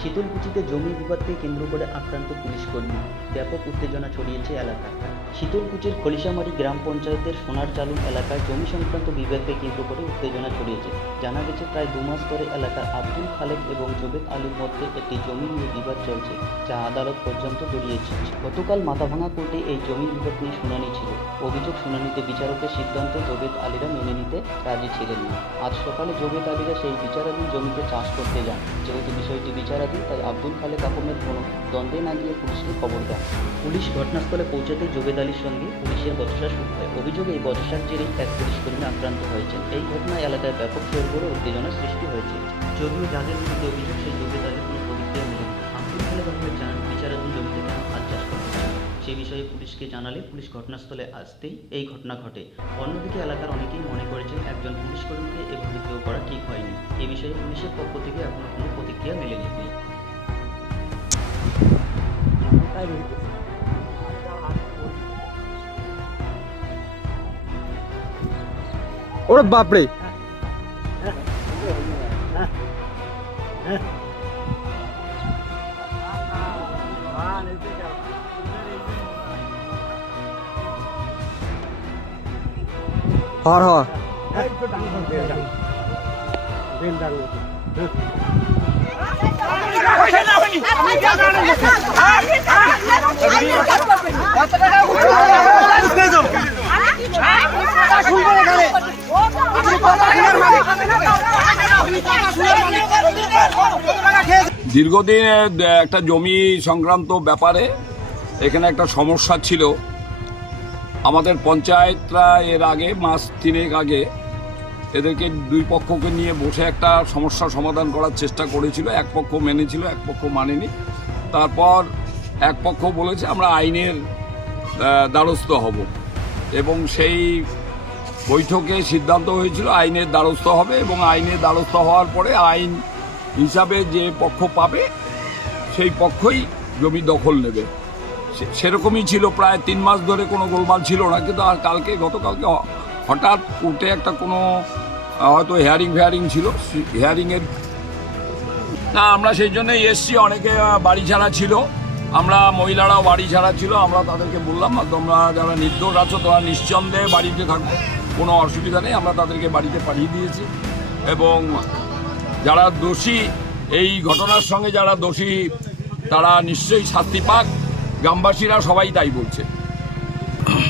শীতলপুর শীতলকুচিতে জমি বিবাদকে কেন্দ্র করে আক্রান্ত পুলিশ কর্মী। ব্যাপক উত্তেজনা ছড়িয়েছে এলাকায়। শীতলকুচির খলিশামারি গ্রাম পঞ্চায়েতের সোনার চালুন এলাকায় জমি সংক্রান্ত বিবাদকে কেন্দ্র করে উত্তেজনা ছড়িয়েছে। জানা গেছে, প্রায় দু মাস ধরে এলাকার আব্দুল খালেক এবং জোবেদ আলীর মধ্যে একটি জমি নিয়ে বিবাদ চলছে, যা আদালত পর্যন্ত গড়িয়েছে গতকাল মাথাভাঙা কোর্টে এই জমি বিবাদ নিয়ে শুনানি ছিল। অভিযোগ শুনানিতে বিচারকের সিদ্ধান্ত জোবেদ আলীরা মেনে নিতে রাজি ছিলেন না। আজ সকালে জোবেদ আলীরা সেই বিচারাধীন জমিতে চাষ করতে যান। যেহেতু বিষয়টি বিচারাধীন, তাই আব্দুল খালেক আহমেদ কোনো দ্বন্দ্বে না গিয়ে পুলিশকে খবর দেন। পুলিশ ঘটনাস্থলে পৌঁছাতে জোবেদ আলীর সঙ্গে পুলিশের বচসা শুরু হয়। অভিযোগে, এই বচসার জেরেই এক পুলিশ কর্মী আক্রান্ত হয়েছেন। এই ঘটনায় এলাকায় ব্যাপক তোড়গড় ও উত্তেজনা সৃষ্টি হয়েছে। যদিও যাদের বিরুদ্ধে অভিযোগ, সেই জোবেদ আলীর কোনো প্রতিক্রিয়া মেলেনি আব্দুল খালেক আহমেদ জানান, বিচারাধীন জমিতে কেন হাত চাষ চান সে বিষয়ে পুলিশকে জানালে পুলিশ ঘটনাস্থলে আসতেই এই ঘটনা ঘটে। অন্যদিকে এলাকার অনেকেই মনে করেছেন, একজন পুলিশ কর্মীকে এভাবে কেউ করা ঠিক হয়নি। এ বিষয়ে পুলিশের পক্ষ থেকে এখনও কোনো প্রতিক্রিয়া মেলেনি। ওরে বাপরে। হর হর। দীর্ঘদিন একটা জমি সংক্রান্ত ব্যাপারে এখানে একটা সমস্যা ছিল। আমাদের পঞ্চায়েতরা এর আগে, মাস তিনেক আগে এদেরকে দুই পক্ষকে নিয়ে বসে একটা সমস্যা সমাধান করার চেষ্টা করেছিল, এক পক্ষ মেনেছিল, এক পক্ষ মানেনি। তারপর এক পক্ষ বলেছে, আমরা আইনের দ্বারস্থ হব। এবং সেই বৈঠকে সিদ্ধান্ত হয়েছিল, আইনের দ্বারস্থ হবে এবং আইনের দ্বারস্থ হওয়ার পরে আইন হিসাবে যে পক্ষ পাবে, সেই পক্ষই জমি দখল নেবে। সেরকমই ছিল, প্রায় তিন মাস ধরে কোনো গোলমাল ছিল না, কিন্তু আর কালকে, গতকালকে হঠাৎ কোর্টে একটা কোনো হয়তো হেয়ারিং ফেয়ারিং ছিল হেয়ারিংয়ের না, আমরা সেই জন্যই এসছি, অনেকে বাড়ি ছাড়া ছিল। আমরা মহিলারাও বাড়ি ছাড়া ছিল, আমরা তাদেরকে বললাম তোমরা যারা নির্দোষ আছো, তোমরা নিঃসন্দেহে বাড়িতে থাকো। কোনো অসুবিধা নেই, আমরা তাদেরকে বাড়িতে পাঠিয়ে দিয়েছি। এবং যারা দোষী, এই ঘটনার সঙ্গে যারা দোষী, তারা নিশ্চয়ই শাস্তি পাক। গ্রামবাসীরা সবাই তাই বলছে।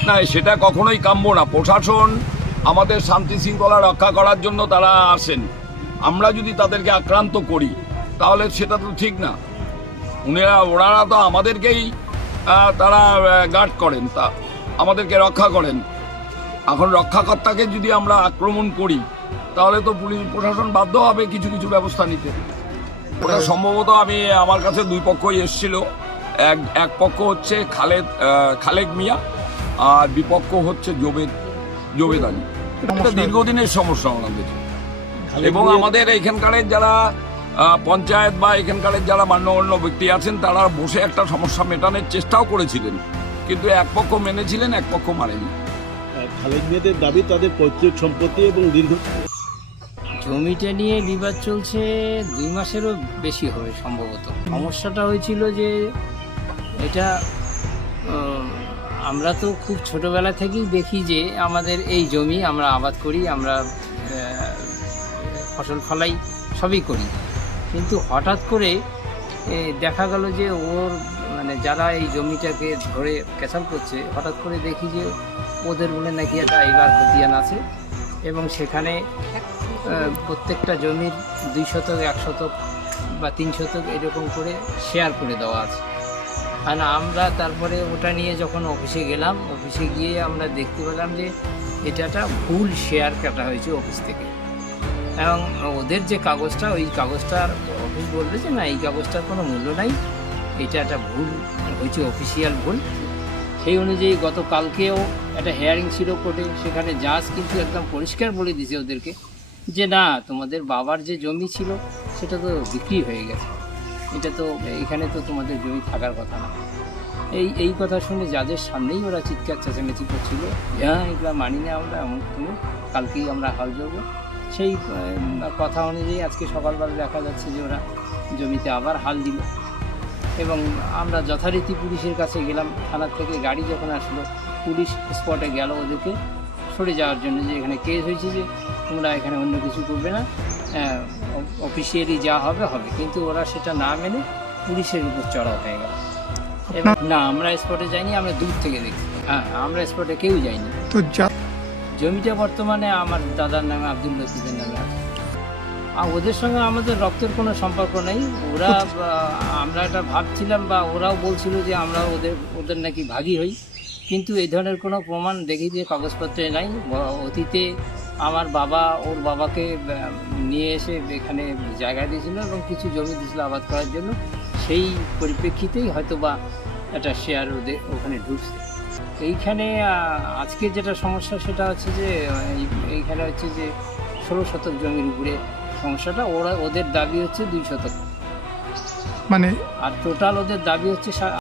না সেটা কখনোই কাম্য না। প্রশাসন আমাদের শান্তি শৃঙ্খলা রক্ষা করার জন্য তারা আসেন। আমরা যদি তাদেরকে আক্রান্ত করি, তাহলে সেটা তো ঠিক না। উনারা, ওনারা তো আমাদেরকেই তারা গার্ড করেন, তা আমাদেরকে রক্ষা করেন। এখন রক্ষাকর্তাকে যদি আমরা আক্রমণ করি, তাহলে তো পুলিশ প্রশাসন বাধ্য হবে কিছু কিছু ব্যবস্থা নিতে। ওটা সম্ভবত আমি আমার কাছে দুই পক্ষই এসেছিল। এক এক পক্ষ হচ্ছে খালেদ খালেক মিয়া আর বিপক্ষ হচ্ছে জোবেদ জোবেদ আলী। এটা দীর্ঘদিনের সমস্যা ওনাদের এবং আমাদের এখানকার যারা পঞ্চায়েত বা এখানকার যারা মান্যগণ্য ব্যক্তি আছেন তারা বসে একটা সমস্যা মেটানোর চেষ্টাও করেছিলেন। কিন্তু এক পক্ষ মেনেছিলেন এক পক্ষ মানেনি। খালেদ মেয়েদের দাবি তাদের পৈতৃক সম্পত্তি এবং দীর্ঘ জমিটা নিয়ে বিবাদ চলছে দুই মাসেরও বেশি হবে সম্ভবত। সমস্যাটা হয়েছিল যে এটা আমরা তো খুব ছোটবেলা থেকেই দেখি যে আমাদের এই জমি আমরা আবাদ করি, আমরা ফসল ফলাই সবই করি। কিন্তু হঠাৎ করে দেখা গেল যে ওর মানে যারা এই জমিটাকে ধরে ক্যাচাল করছে, হঠাৎ করে দেখি যে ওদের বলে নাকি একটা এবার খতিয়ান আছে এবং সেখানে প্রত্যেকটা জমির দুই শতক, এক শতক বা তিন শতক এরকম করে শেয়ার করে দেওয়া আছে। আর আমরা তারপরে ওটা নিয়ে যখন অফিসে গেলাম অফিসে গিয়ে আমরা দেখতে পেলাম যে এটা একটা ভুল শেয়ার কাটা হয়েছে অফিস থেকে। এবং ওদের যে কাগজটা, ওই কাগজটার অফিস বলবে যে, না, এই কাগজটার কোনো মূল্য নাই। এটা একটা ভুল, হয়েছে অফিসিয়াল ভুল। সেই অনুযায়ী গতকালকেও একটা হেয়ারিং ছিল কোর্টে সেখানে জাজ কিন্তু একদম পরিষ্কার বলে দিয়েছে ওদেরকে যে, না, তোমাদের বাবার যে জমি ছিল, সেটা তো বিক্রি হয়ে গেছে। এটা তো, এখানে তো তোমাদের জমি থাকার কথা না। এই এই কথা শুনে যাদের সামনেই ওরা চিৎকার চেঁচামেচি করছিল হ্যাঁ এগুলো মানি না আমরা, এমন তুমি কালকেই আমরা হাল জড়বো সেই কথা অনুযায়ী আজকে সকালবেলা দেখা যাচ্ছে যে ওরা জমিতে আবার হাল দিল। এবং আমরা যথারীতি পুলিশের কাছে গেলাম থানার থেকে গাড়ি যখন আসলো, পুলিশ স্পটে গেল ওদেরকে। সরে যাওয়ার জন্য যে এখানে কেস হয়েছে যে তোমরা এখানে অন্য কিছু করবে না। অফিসিয়ালি যা হবে হবে। কিন্তু ওরা সেটা না মেনে পুলিশের উপর চড়াও হয়ে গেল। না আমরা স্পটে যাইনি আমরা দূর থেকে দেখি। হ্যাঁ আমরা স্পটে কেউ যাইনি। তো জমিটা বর্তমানে আমার দাদার নামে আব্দুল লতিফের নামে আছে। আর ওদের সঙ্গে আমাদের রক্তের কোনো সম্পর্ক নেই। ওরা আমরা এটা ভাবছিলাম বা ওরাও বলছিল যে আমরা ওদের ওদের নাকি ভাগি হই। কিন্তু এই ধরনের কোনো প্রমাণ দেখি যে কাগজপত্রে নাই। অতীতে আমার বাবা ওর বাবাকে নিয়ে এসে এখানে জায়গা দিয়েছিল এবং কিছু জমি দিয়েছিল আবাদ করার জন্য। সেই পরিপ্রেক্ষিতেই হয়তো বা একটা শেয়ার ওদের ওখানে ঢুকছে। এইখানে আজকে যেটা সমস্যা সেটা হচ্ছে যে এই- এইখানে হচ্ছে যে ষোলো শতক জমির উপরে সমস্যাটা। ওরা ওদের দাবি হচ্ছে দুই শতক। মানে আর টোটাল ওদের দাবি হচ্ছে